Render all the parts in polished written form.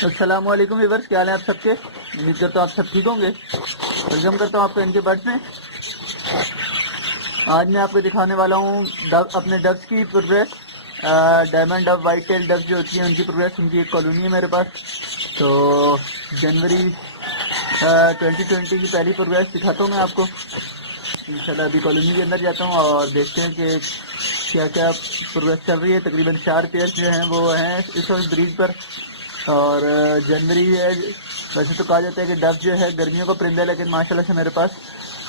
अस्सलाम वालेकुम व्यूअर्स, क्या हाल है आप सबके। उम्मीद करता हूँ आप सब ठीक होंगे। वेलकम करता हूँ आपको इनके बर्ड्स में। आज मैं आपको दिखाने वाला हूँ अपने डब्स की progress. Diamond dove, white tail doves जो होती हैं उनकी प्रोग्रेस। उनकी एक कॉलोनी है मेरे पास। तो जनवरी 2020 की पहली प्रोग्रेस दिखाता हूँ मैं आपको। इंशाल्लाह अभी कॉलोनी के अंदर जाता हूँ और देखते हैं कि क्या क्या प्रोग्रेस चल रही है। तकरीबन 4 पेयर जो हैं वो हैं इस वक्त ब्रीड पर। और जनवरी है, वैसे तो कहा जाता है कि डब जो है गर्मियों का परिंदा है, लेकिन माशाल्लाह से मेरे पास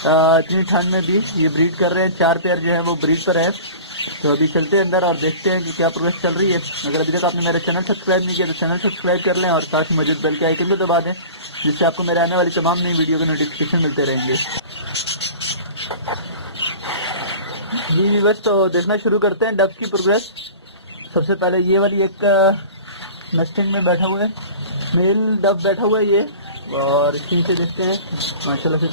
इतनी ठंड में भी ये ब्रीड कर रहे हैं। 4 पेयर जो है वो ब्रीड पर है। तो अभी चलते हैं अंदर और देखते हैं कि क्या प्रोग्रेस चल रही है। अगर अभी तक आपने मेरा चैनल सब्सक्राइब नहीं किया तो चैनल सब्सक्राइब कर लें और साथ ही मौजूद बेल के आइकन को दबा दें, जिससे आपको मेरे आने वाली तमाम नई वीडियो के नोटिफिकेशन मिलते रहेंगे। जी बस, तो देखना शुरू करते हैं डब्स की प्रोग्रेस। सबसे पहले ये वाली एक नेस्टिंग में बैठा हुआ है, मेल डब बैठा हुआ है ये। और इसी से देखते हैं माशाल्लाह से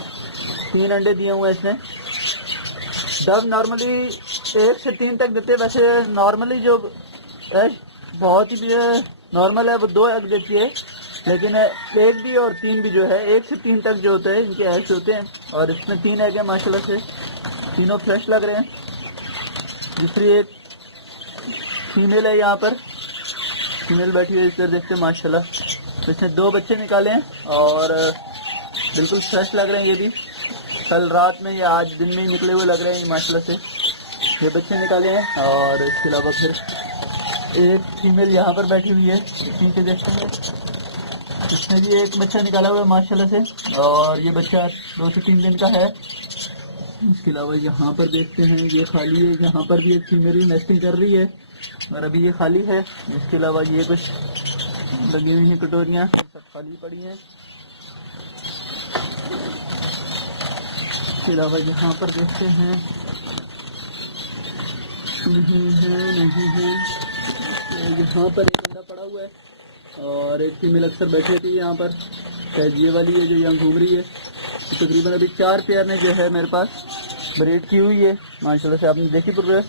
3 अंडे दिए हुए हैं इसने। डब नॉर्मली 1 से 3 तक देते हैं। वैसे नॉर्मली जो एग बहुत ही नॉर्मल है वो 2 एग देती है, लेकिन 1 भी और 3 भी जो है 1 से 3 तक जो होते हैं इनके एग्स होते हैं। और इसमें 3 एग है माशाल्लाह से, तीनों फ्रेश लग रहे हैं। दूसरी एक फीमेल है यहाँ पर, फीमेल बैठी है इधर देखते हैं माशाल्लाह। तो इसने 2 बच्चे निकाले हैं और बिल्कुल फ्रेश लग रहे हैं। ये भी कल रात में या आज दिन में ही निकले हुए लग रहे हैं माशाल्लाह से। ये बच्चे निकाले हैं और इसके अलावा फिर एक फीमेल यहाँ पर बैठी हुई है, नीचे देखते हैं। इसने भी एक बच्चा निकाला हुआ है माशाल्लाह से, और ये बच्चा 2 से 3 दिन का है। इसके अलावा यहाँ पर देखते हैं ये खाली है, यहाँ पर भी एक फीमेल नेस्टिंग कर रही है और अभी ये खाली है। इसके अलावा ये कुछ लगी हुई हैं कटोरियाँ, सब खाली पड़ी हैं। इसके अलावा यहाँ पर देखते हैं नहीं है। यहाँ पर एक अंडा पड़ा हुआ है और एक फीमेल अक्सर बैठी थी यहाँ पर, शायद ये वाली है जो यहाँ घूम रही है। तो तकरीबन अभी 4 पेयर ने जो है मेरे पास ब्रीड की हुई है माशाल्लाह से। आपने देखी प्रोग्रेस।